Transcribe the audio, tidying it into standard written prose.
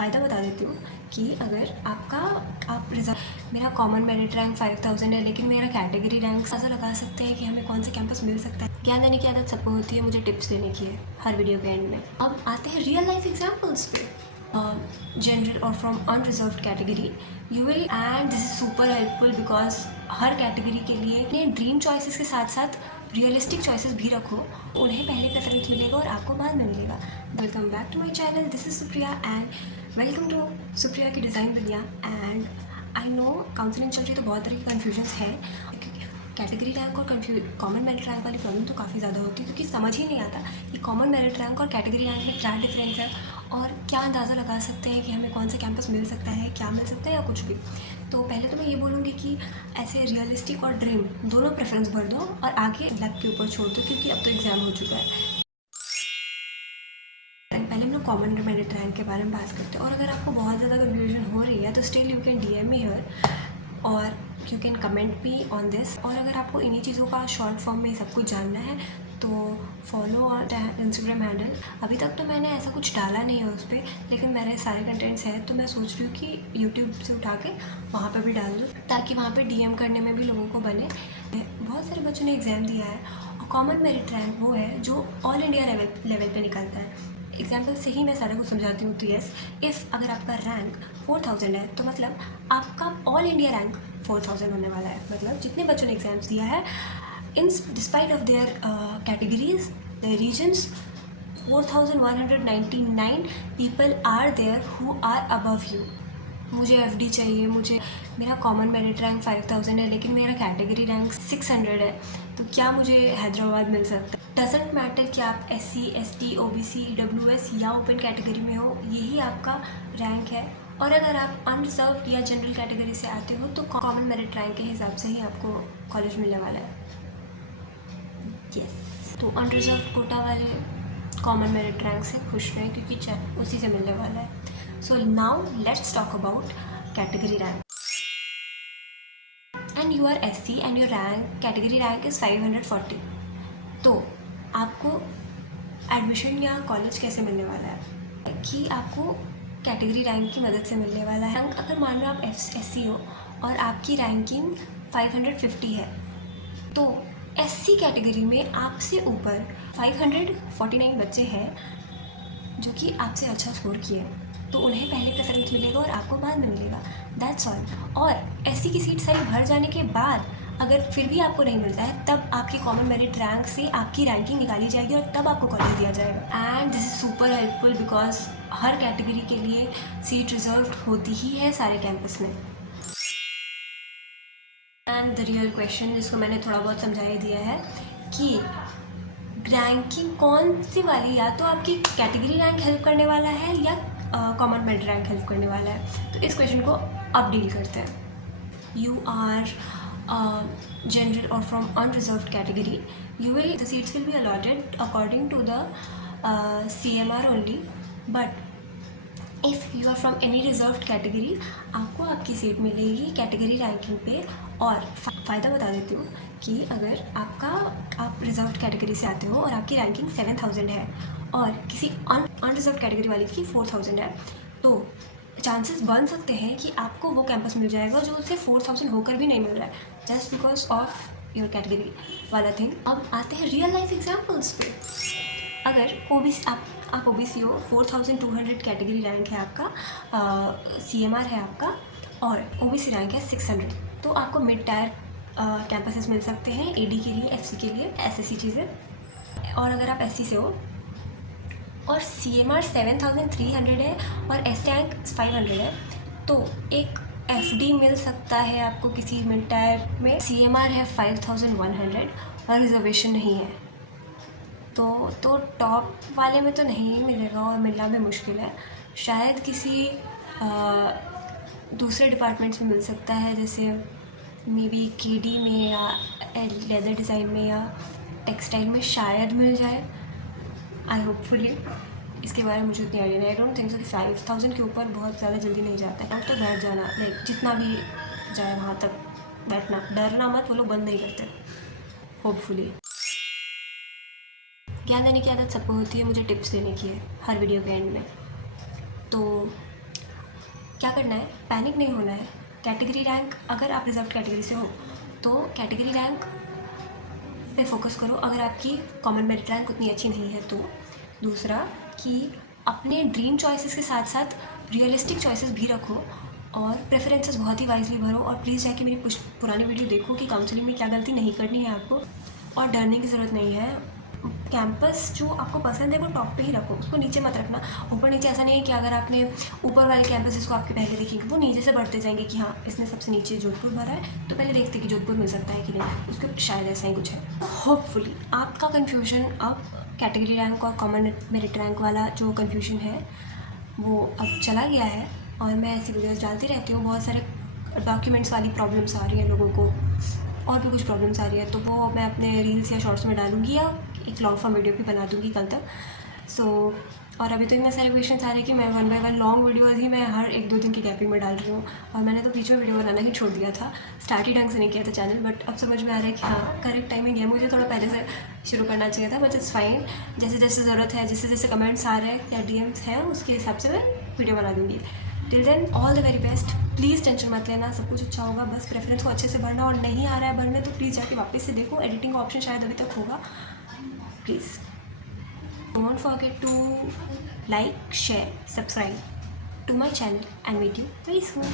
फ़ायदा बता देती हूँ कि अगर आप रिजल्ट मेरा कॉमन मेरिट रैंक 5000 है लेकिन मेरा कैटेगरी रैंक ऐसा लगा सकते हैं कि हमें कौन सा कैंपस मिल सकता है। ज्ञान देने की आदत सबको होती है, मुझे टिप्स देने की है हर वीडियो के एंड में। अब आते हैं रियल लाइफ एग्जाम्पल्स पे। जनरल और from unreserved category you will, and this is super helpful because her category के लिए अपने ड्रीम चॉइसेस के साथ साथ रियलिस्टिक चॉइसेस भी रखो, उन्हें पहले प्रेफरेंस मिलेगा और आपको बाद में मिलेगा। Welcome back to my channel, this is Supriya and welcome to Supriya की डिज़ाइन दुनिया। एंड आई नो काउंसलिंग चल रही तो बहुत तरह की कन्फ्यूजन्स है। कैटेगरी रैंक और कॉमन मेरिट रैंक वाली प्रॉब्लम तो काफ़ी ज़्यादा होती है क्योंकि समझ ही नहीं आता कि कॉमन मेरिट रैंक और कैटेगरी रैंक में क्या डिफरेंस है और क्या अंदाज़ा लगा सकते हैं कि हमें कौन सा कैंपस मिल सकता है, क्या मिल सकता है या कुछ भी। तो पहले तो मैं ये बोलूँगी कि ऐसे रियलिस्टिक और ड्रीम दोनों प्रेफरेंस भर दो और आगे लक के ऊपर छोड़ दो क्योंकि अब तो एग्ज़ाम हो चुका है। पहले हम लोग कॉमन मेरिट रैंक के बारे में बात करते हैं और अगर आपको बहुत ज़्यादा कन्फ्यूजन हो रही है तो still you can DM me here और you can comment me on this. और अगर आपको इन्हीं चीज़ों का शॉर्ट फॉर्म में सब कुछ जानना है तो फॉलो और इंस्टाग्राम हैंडल। अभी तक तो मैंने ऐसा कुछ डाला नहीं है उस पर, लेकिन मेरे सारे कंटेंट्स हैं तो मैं सोच रही हूँ कि यूट्यूब से उठा के वहाँ पे भी डाल दूँ ताकि वहाँ पे DM करने में भी लोगों को बने। बहुत सारे बच्चों ने एग्ज़ाम दिया है और कॉमन मेरिट रैंक वो है जो ऑल इंडिया लेवल पे निकलता है। एग्जाम्पल से ही मैं सारा कुछ समझाती हूँ। तो यस, इफ़ अगर आपका रैंक 4000 है तो मतलब आपका ऑल इंडिया रैंक 4000 होने वाला है। मतलब जितने बच्चों ने एग्ज़ाम्स दिया है in despite of their categories their regions 4199 people are there who are above you. मुझे FD चाहिए, मेरा कॉमन मेरिट रैंक 5000 है लेकिन मेरा कैटेगरी रैंक 600 है, तो क्या मुझे हैदराबाद मिल सकता है? डजेंट मैटर कि आप SC ST OBC EWS या ओपन कैटेगरी में हो, यही आपका रैंक है। और अगर आप अनरिजर्व या जनरल कैटेगरी से आते हो तो कॉमन मेरिट रैंक के हिसाब से ही आपको कॉलेज मिलने वाला है। यस, तो अनरिजर्व कोटा वाले कॉमन मेरिट रैंक से खुश रहें क्योंकि उसी से मिलने वाला है। So now let's talk about category rank. And you are SC and your category rank is 540. तो आपको एडमिशन या कॉलेज कैसे मिलने वाला है कि आपको कैटेगरी रैंक की मदद से मिलने वाला है। रैंक अगर मान लो आप SC हो और आपकी रैंकिंग 550 है तो SC कैटेगरी में आपसे ऊपर 549 बच्चे हैं जो कि आपसे अच्छा स्कोर किए, तो उन्हें पहले प्रेफरेंस मिलेगा और आपको बाद में मिलेगा। That's all. और SC की सीट सारी भर जाने के बाद अगर फिर भी आपको नहीं मिलता है तब आपके कॉमन मेरिट रैंक से आपकी रैंकिंग निकाली जाएगी और तब आपको कॉलेज दिया जाएगा। And this is super helpful because her category के लिए सीट रिजर्व होती ही है सारे कैंपस में। एंड द रियल क्वेश्चन जिसको मैंने थोड़ा बहुत समझा ही दिया है कि रैंकिंग कौन सी वाली, या तो आपकी कैटेगरी रैंक हेल्प करने वाला है या कॉमन मेरिट रैंक हेल्प करने वाला है। तो इस क्वेश्चन को अब डील करते हैं। यू आर जनरल और from unreserved category the seats will be allotted according to the CMR only, but if you are from any reserved category आपको आपकी सीट मिलेगी कैटेगरी रैंकिंग पे। और फ़ायदा बता देती हूँ कि अगर आप रिजर्व्ड कैटेगरी से आते हो और आपकी रैंकिंग 7000 है और किसी अनरिजर्व्ड कैटेगरी वाले की 4000 है तो चांसेस बन सकते हैं कि आपको वो कैंपस मिल जाएगा जो उससे 4000 होकर भी नहीं मिल रहा है just because of your category वाला थिंग। अब आते हैं रियल लाइफ एग्जाम्पल्स पे। अगर आप OBC हो, 4200 कैटेगरी रैंक है आपका, CMR है आपका और OBC रैंक है 600, तो आपको मिड टायर कैंपसेस मिल सकते हैं AD के लिए, FC के लिए, SSC चीज़ें। और अगर आप SC से हो और CMR 7300 है और S रैंक 500 है तो एक FD मिल सकता है आपको किसी मिड टायर में। CMR है 5100 और रिजर्वेशन नहीं है तो टॉप वाले में तो नहीं मिलेगा और मिलना भी मुश्किल है। शायद किसी दूसरे डिपार्टमेंट्स में मिल सकता है, जैसे मे बी KD में या लेदर डिज़ाइन में या टेक्सटाइल में शायद मिल जाए, आई होपफुली। इसके बारे में मुझे उतनी आइडिया नहीं। आई डोंट थिंक सो कि 5000 के ऊपर बहुत ज़्यादा जल्दी नहीं जाता है। तो बैठ जाना, लाइक जितना भी जाए वहाँ तक बैठना, डरना मत, वो लोग बंद नहीं करते होपफुली। ज्ञान देने की आदत सबको होती है, मुझे टिप्स देने की है हर वीडियो के एंड में। तो क्या करना है, पैनिक नहीं होना है। कैटेगरी रैंक, अगर आप रिजर्व कैटेगरी से हो तो कैटेगरी रैंक पे फोकस करो, अगर आपकी कॉमन मेरिट रैंक उतनी अच्छी नहीं है तो। दूसरा कि अपने ड्रीम चॉइसेस के साथ साथ रियलिस्टिक चॉइसेस भी रखो और प्रेफरेंसेस बहुत ही वाइजली भरो। और प्लीज़ जाके मेरी कुछ पुरानी वीडियो देखो कि काउंसलिंग में क्या गलती नहीं करनी है आपको, और डरने की ज़रूरत नहीं है। कैंपस जो आपको पसंद है वो टॉप पे ही रखो, उसको नीचे मत रखना। ऊपर नीचे ऐसा नहीं है कि अगर आपने ऊपर वाले कैंपस जिसको आपके पहले देखेंगे वो नीचे से बढ़ते जाएंगे कि हाँ इसने सबसे नीचे जोधपुर भरा है तो पहले देखते कि जोधपुर मिल सकता है कि नहीं, उसको शायद ऐसा ही कुछ है। होपफुली आपका कन्फ्यूजन अब कैटेगरी रैंक और कॉमन मेरिट रैंक वाला जो कन्फ्यूजन है वो अब चला गया है। और मैं ऐसी वीडियोज़ डालती रहती हूँ, बहुत सारे डॉक्यूमेंट्स वाली प्रॉब्लम्स आ रही हैं लोगों को, और भी कुछ प्रॉब्लम्स आ रही है तो वो मैं अपने रील्स या शॉर्ट्स में डालूंगी या एक लॉन्ग फॉर्म वीडियो भी बना दूंगी कल तक। और अभी तो इतने सारे क्वेश्चन आ रहे हैं कि मैं 1 बाय 1 लॉन्ग वीडियोज़ ही मैं हर 1-2 दिन की गैपिंग में डाल रही हूँ। और मैंने तो बीच में वीडियो बनाना ही छोड़ दिया था, स्टार्ट ही ढंग से नहीं किया था चैनल, बट अब समझ में आ रहा है कि हाँ करेक्ट टाइमिंग है, मुझे थोड़ा पहले से शुरू करना चाहिए था, बट इट्स फाइन। जैसे जैसे ज़रूरत है, जैसे जैसे कमेंट्स आ रहे हैं या DMs हैं उसके हिसाब से मैं वीडियो बना दूँगी। Till then all the very best. Please tension मत लेना, सब कुछ अच्छा होगा, बस प्रेफरेंस को अच्छे से भरना, और नहीं आ रहा है भरने तो प्लीज़ जाके वापस से देखो, एडिटिंग का ऑप्शन शायद अभी तक होगा। Please don't forget to like, share, subscribe to my channel and meet you very soon.